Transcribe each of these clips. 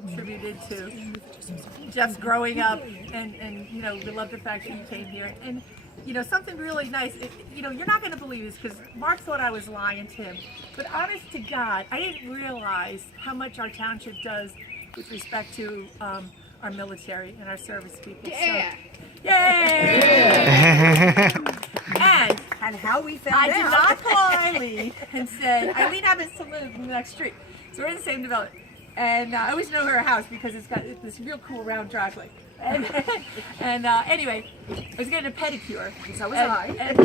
contributed to Jeff's growing up, and you know, we love the fact that you came here. And you know, something really nice, you know, you're not going to believe this because Mark thought I was lying to him, but honest to God, I didn't realize how much our township does with respect to our military and our service people. Yeah. So, yay! And how we found I out. did not call Eileen and said, Eileen happens to live in the next street. So we're in the same development. And I always know her house because it's got this real cool round driveway. And anyway, I was getting a pedicure. So was I. And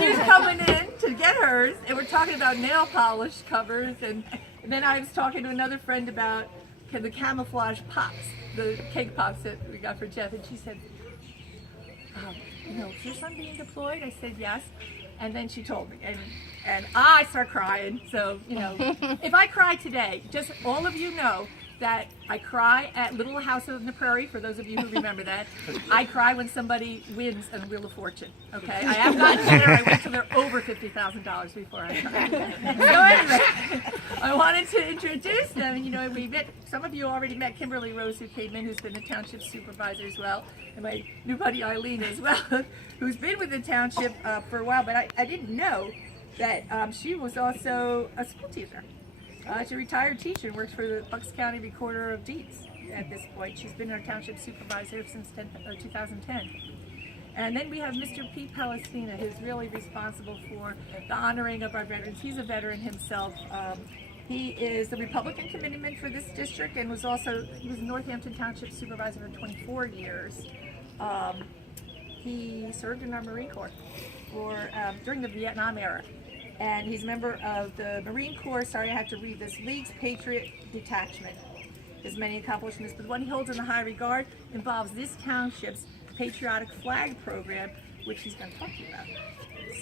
she was coming in to get hers, and we're talking about nail polish covers. And then I was talking to another friend about the camouflage pops, the cake pops that we got for Jeff. And she said, you know, is your son being deployed? I said, yes. And then she told me, and I start crying. So, you know, if I cry today, just all of you know that I cry at Little House on the Prairie, for those of you who remember that. I cry when somebody wins a Wheel of Fortune, okay? I have gotten there, I wait till they're over $50,000 before I cry. So anyway, I wanted to introduce them. You know, we met, some of you already met Kimberly Rose, who came in, who's been a township supervisor as well, and my new buddy Eileen as well, who's been with the township for a while, but I didn't know that she was also a school teacher. She's a retired teacher and works for the Bucks County Recorder of Deeds at this point. She's been our township supervisor since 2010. And then we have Mr. Pete Palestina, who's really responsible for the honoring of our veterans. He's a veteran himself. He is the Republican committeeman for this district and he was Northampton Township supervisor for 24 years. He served in our Marine Corps during the Vietnam era. And he's a member of the Marine Corps, sorry I have to read this, League's Patriot Detachment. His many accomplishments, but the one he holds in the high regard involves this township's patriotic flag program, which he's going to talk to you about.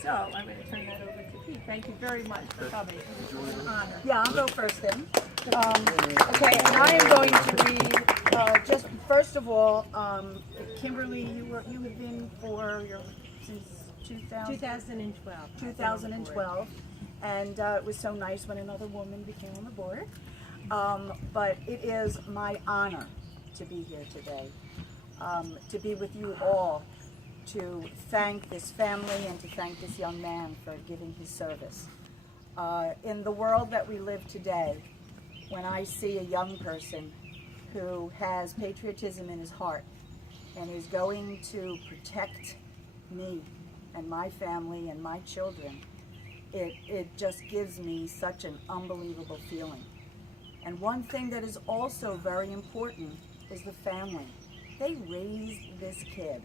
So I'm going to turn that over to Pete. Thank you very much for coming. It was an honor. Yeah, I'll go first then. Okay, and I am going to read, just first of all, Kimberly, you have been since 2012, and it was so nice when another woman became on the board. But it is my honor to be here today, to be with you all, to thank this family and to thank this young man for giving his service. In the world that we live today, when I see a young person who has patriotism in his heart and is going to protect me and my family and my children, it just gives me such an unbelievable feeling. And one thing that is also very important is the family. They raised this kid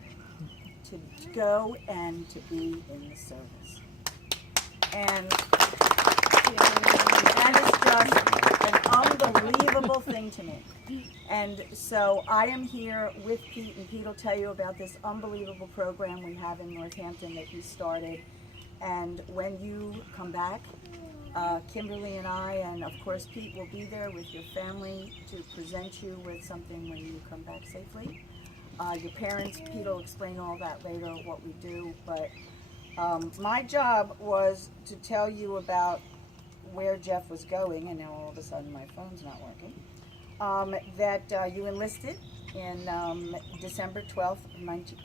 to go and to be in the service. And that is just an unbelievable thing to me. And so I am here with Pete, and Pete will tell you about this unbelievable program we have in Northampton that he started. And when you come back, Kimberly and I, and of course Pete, will be there with your family to present you with something when you come back safely. Your parents, Pete will explain all that later, what we do. But my job was to tell you about where Jeff was going, and now all of a sudden my phone's not working. That you enlisted in December 12th,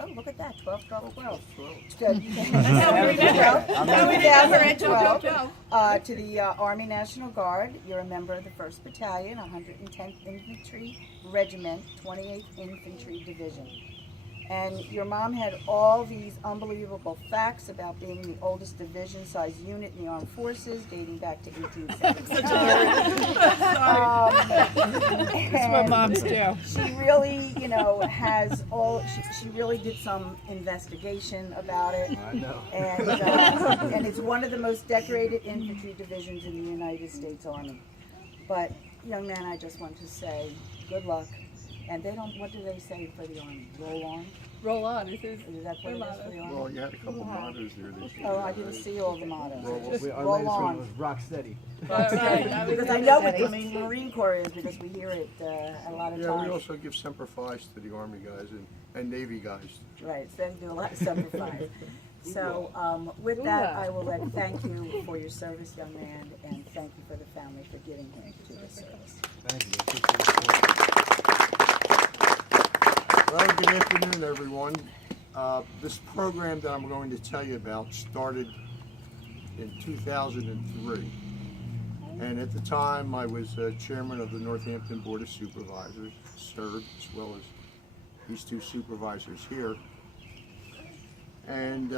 oh, look at that, 12, 12, 12. Good. To the Army National Guard. You're a member of the 1st Battalion, 110th Infantry Regiment, 28th Infantry Division. And your mom had all these unbelievable facts about being the oldest division-sized unit in the armed forces, dating back to 1873. That's what moms do. She really, you know, has all. She really did some investigation about it. I know. And it's one of the most decorated infantry divisions in the United States Army. But young man, I just want to say good luck. And they don't, what do they say for the Army? Roll on? Roll on. Is that what it is for the Army? Well, you had a couple mottos there this year. Oh, I didn't see all the mottos. Our Roll latest one on. was rock steady. Because I know what the Marine Corps is, because we hear it a lot of Yeah, times. we also give Semper Fi's to the Army guys and Navy guys. Right, so they do a lot of Semper Fi. So with that, I will thank you for your service, young man, and thank you for the family for giving him to the service. Thank you. Good afternoon, everyone. This program that I'm going to tell you about started in 2003. And at the time, I was chairman of the Northampton Board of Supervisors, served as well as these two supervisors here. And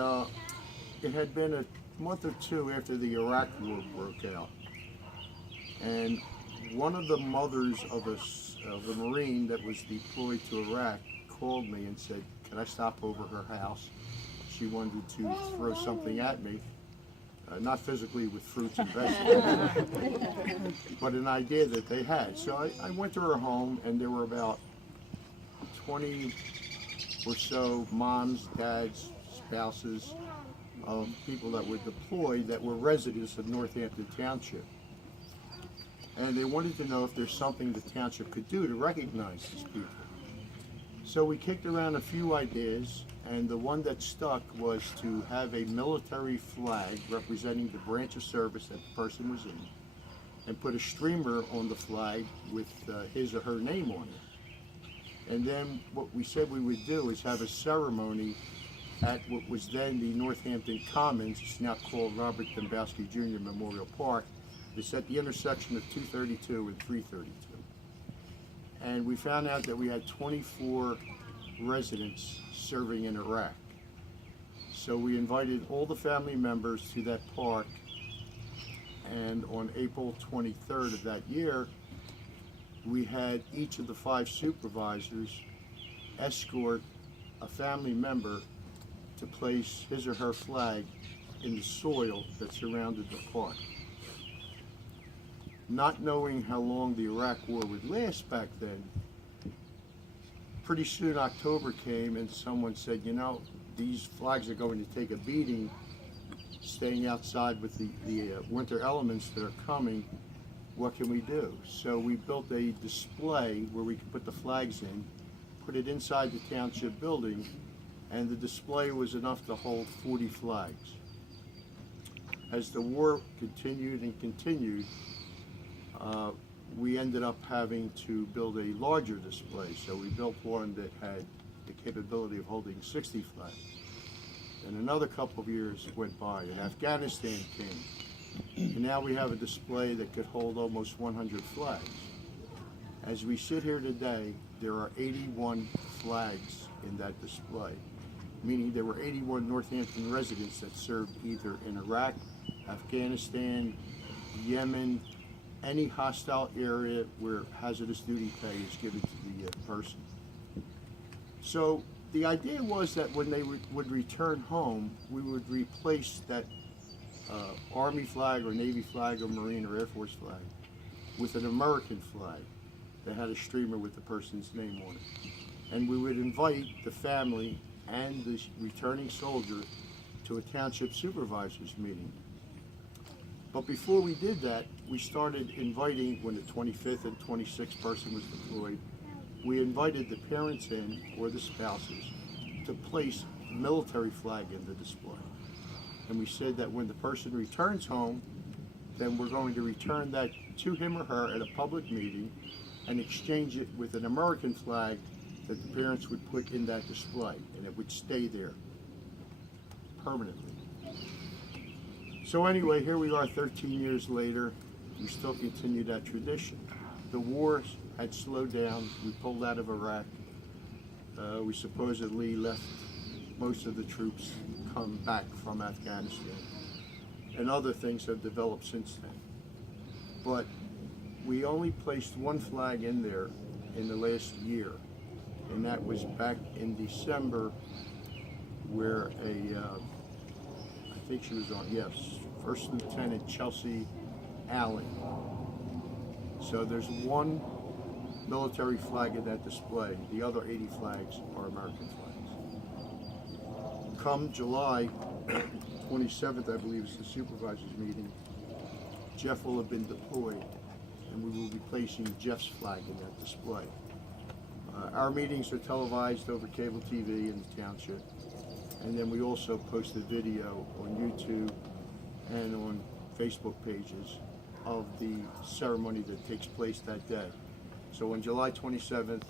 it had been a month or two after the Iraq War broke out. And one of the mothers of a Marine that was deployed to Iraq called me and said, can I stop over her house? She wanted to throw something at me, not physically with fruits and vegetables, but an idea that they had. So I went to her home, and there were about 20 or so moms, dads, spouses of people that were deployed that were residents of Northampton Township. And they wanted to know if there's something the township could do to recognize these people. So we kicked around a few ideas, and the one that stuck was to have a military flag representing the branch of service that the person was in, and put a streamer on the flag with his or her name on it. And then what we said we would do is have a ceremony at what was then the Northampton Commons. It's now called Robert Dembowski Jr. Memorial Park. It's at the intersection of 232 and 332. And we found out that we had 24 residents serving in Iraq. So we invited all the family members to that park, and on April 23rd of that year, we had each of the 5 supervisors escort a family member to place his or her flag in the soil that surrounded the park. Not knowing how long the Iraq War would last back then, pretty soon October came and someone said, you know, these flags are going to take a beating staying outside with the winter elements that are coming. What can we do? So we built a display where we could put the flags in, put it inside the township building, and the display was enough to hold 40 flags. As the war continued and continued, we ended up having to build a larger display. So we built one that had the capability of holding 60 flags. And another couple of years went by, and Afghanistan came. And now we have a display that could hold almost 100 flags. As we sit here today, there are 81 flags in that display, meaning there were 81 Northampton residents that served either in Iraq, Afghanistan, Yemen, any hostile area where hazardous duty pay is given to the person. So the idea was that when they would return home, we would replace that Army flag or Navy flag or Marine or Air Force flag with an American flag that had a streamer with the person's name on it. And we would invite the family and the returning soldier to a township supervisors meeting. But before we did that, we started inviting, when the 25th and 26th person was deployed, we invited the parents in, or the spouses, to place a military flag in the display. And we said that when the person returns home, then we're going to return that to him or her at a public meeting and exchange it with an American flag that the parents would put in that display, and it would stay there permanently. So anyway, here we are 13 years later. We still continue that tradition. The war had slowed down. We pulled out of Iraq. We supposedly left most of the troops come back from Afghanistan. And other things have developed since then. But we only placed one flag in there in the last year. And that was back in December, where I think she was on, yes, First Lieutenant Chelsea Allen. So there's one military flag in that display. The other 80 flags are American flags. Come July 27th, I believe, is the supervisors meeting. Jeff will have been deployed, and we will be placing Jeff's flag in that display. Our meetings are televised over cable TV in the township, and then we also post a video on YouTube and on Facebook pages of the ceremony that takes place that day. So on July 27th,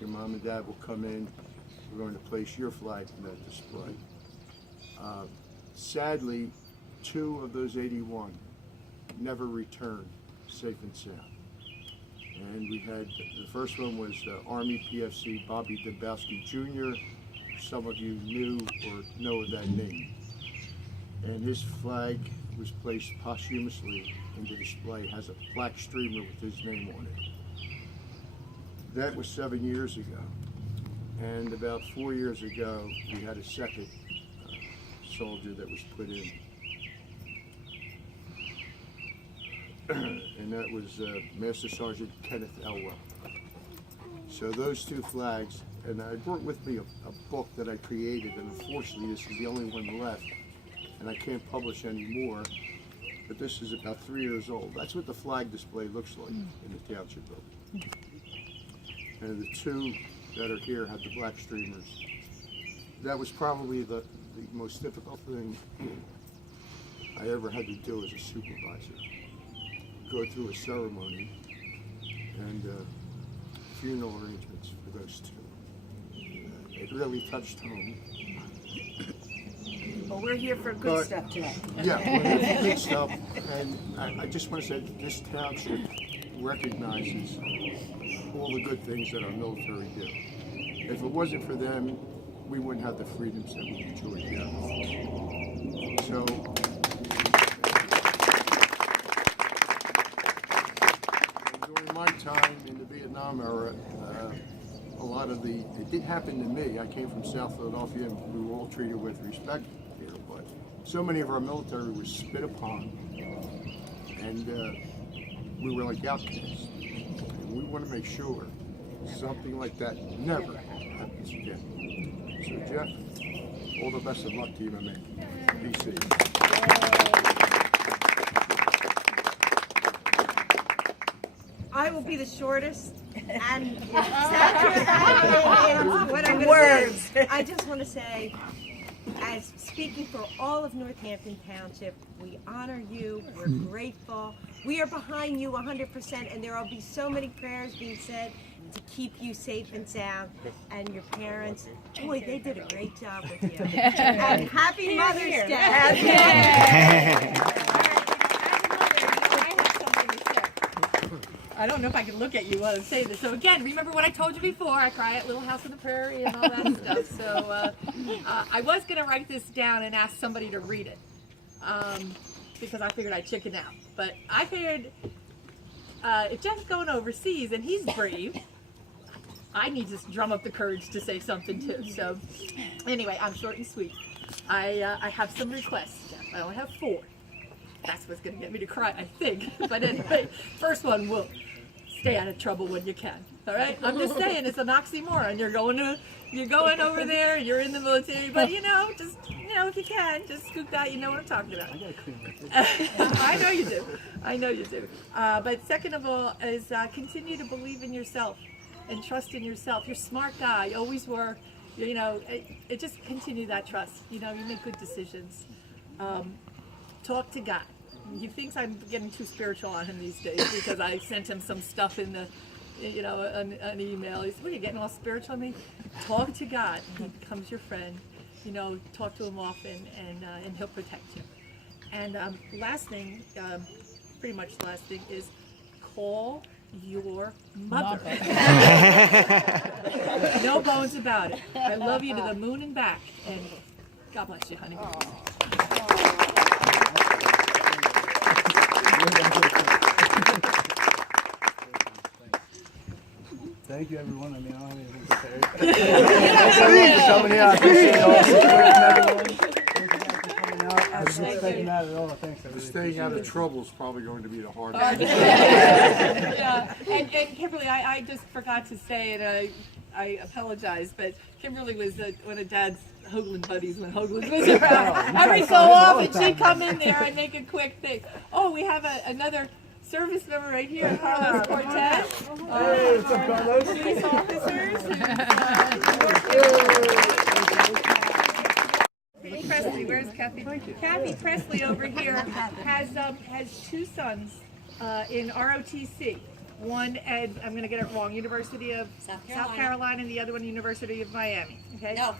your mom and dad will come in, we're going to place your flag in that display. Sadly, 2 of those 81 never returned safe and sound. And we had, the first one was Army PFC Bobby Dembowski Jr. Some of you knew or know of that name. And his flag was placed posthumously in the display, has a black streamer with his name on it. That was 7 years ago. And about 4 years ago, we had a second soldier that was put in. And that was Master Sergeant Kenneth Elwell. So those 2 flags, and I brought with me a book that I created, and unfortunately this is the only one left, and I can't publish any more, but this is about 3 years old. That's what the flag display looks like in the township building. And the 2 that are here have the black streamers. That was probably the most difficult thing I ever had to do as a supervisor. Go through a ceremony and funeral arrangements for those 2. It really touched home. Well, we're here for good stuff today. Yeah, we're here for good stuff, and I just want to say that this township recognizes all the good things that our military do. If it wasn't for them, we wouldn't have the freedoms that we enjoy here. So, during my time in the Vietnam era, a lot of it did happen to me. I came from South Philadelphia, and we were all treated with respect here, but so many of our military was spit upon, and we were like outcasts. And we want to make sure something like that never happens again. So Jeff, all the best of luck to you, my man. Be safe. I will be the shortest and what I'm going to say. I just want to say, as speaking for all of Northampton Township, we honor you, we're grateful, we are behind you 100%, and there will be so many prayers being said to keep you safe and sound, and your parents, boy, they did a great job with you. And happy Mother's Day. I don't know if I can look at you while I say this. So again, remember what I told you before, I cry at Little House on the Prairie and all that stuff. So I was going to write this down and ask somebody to read it because I figured I'd chicken out. But I figured if Jeff's going overseas and he's brave, I need to drum up the courage to say something too. So anyway, I'm short and sweet. I have some requests, Jeff. I only have 4. That's what's going to get me to cry, I think. But anyway, first one will stay out of trouble when you can. All right? I'm just saying, it's an oxymoron. You're going over there, you're in the military, but just if you can, just scoop that. You know what I'm talking about. I got a clean record. I know you do. I know you do. But second of all is continue to believe in yourself and trust in yourself. You're a smart guy. You always were. It just continue that trust. You make good decisions. Talk to God. He thinks I'm getting too spiritual on him these days because I sent him some stuff in the, an email. He's, what are you getting all spiritual on me? Talk to God. He becomes your friend. Talk to him often, and he'll protect you. And last thing, pretty much the last thing is call your mother. No bones about it. I love you to the moon and back. And God bless you, honey. Thank you, everyone. I mean, I don't have anything prepared. Thanks for coming out. Appreciate all the support from everyone. Thank you guys for coming out. I wasn't expecting that at all. Thanks. I really Staying out of trouble is probably going to be the hardest. Yeah. And Kimberly, I just forgot to say, and I apologize, but Kimberly was one of Dad's Hoagland buddies when Hoagland was around. Every so often she'd come in there and make a quick thing. Oh, we have another service member right here, Carlos Cortez. Hey, what's up, Carlos? Police officers. Presley, where's Kathy? Kathy Presley over here has 2 sons in ROTC. one at, I'm going to get it wrong, University of South Carolina, and the other one, University of Miami. Okay. No,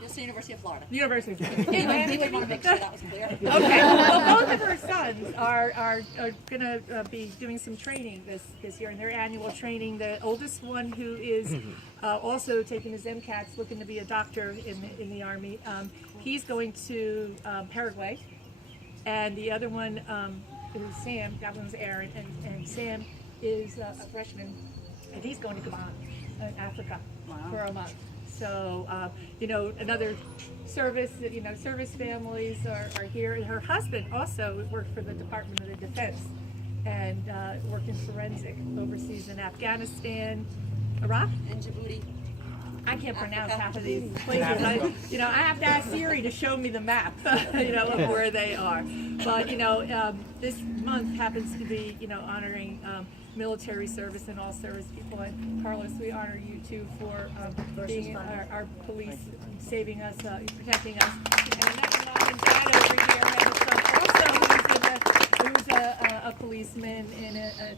just the University of Florida. University of Florida. We would want to make sure that was clear. Okay. Well, both of her sons are going to be doing some training this year in their annual training. The oldest one, who is also taking his MCATs, looking to be a doctor in the Army, he's going to Paraguay. And the other one is Sam, that one's Aaron, and Sam is a freshman, and he's going to Gabon in Africa for a month. So, another service, service families are here. And her husband also worked for the Department of the Defense and worked in forensic overseas in Afghanistan, Iraq, And Djibouti. I can't pronounce half of these places. I have to ask Siri to show me the map, of where they are. But, this month happens to be, honoring military service and all service people. And Carlos, we honor you too for being our police, saving us, protecting us. And another mom and dad over here have a son also who's a policeman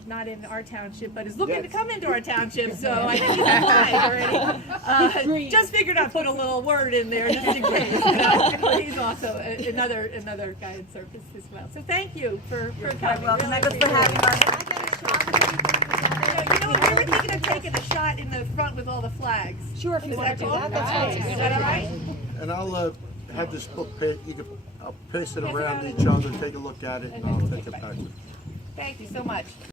not in our township, but is looking to come into our township. So I think he's applied already. Just figured I'd put a little word in there just in case. But he's also another guy in service as well. So thank you for coming. Welcome. Really Thank you for having us. Can I get a shot of anything? we were thinking of taking a shot in the front with all the flags. Sure, if you Is want that to do cool? that, that's fine. Is that all right? And I'll have this book, I'll pass it around to each other, take a look at it, and I'll take it back. Thank you so much.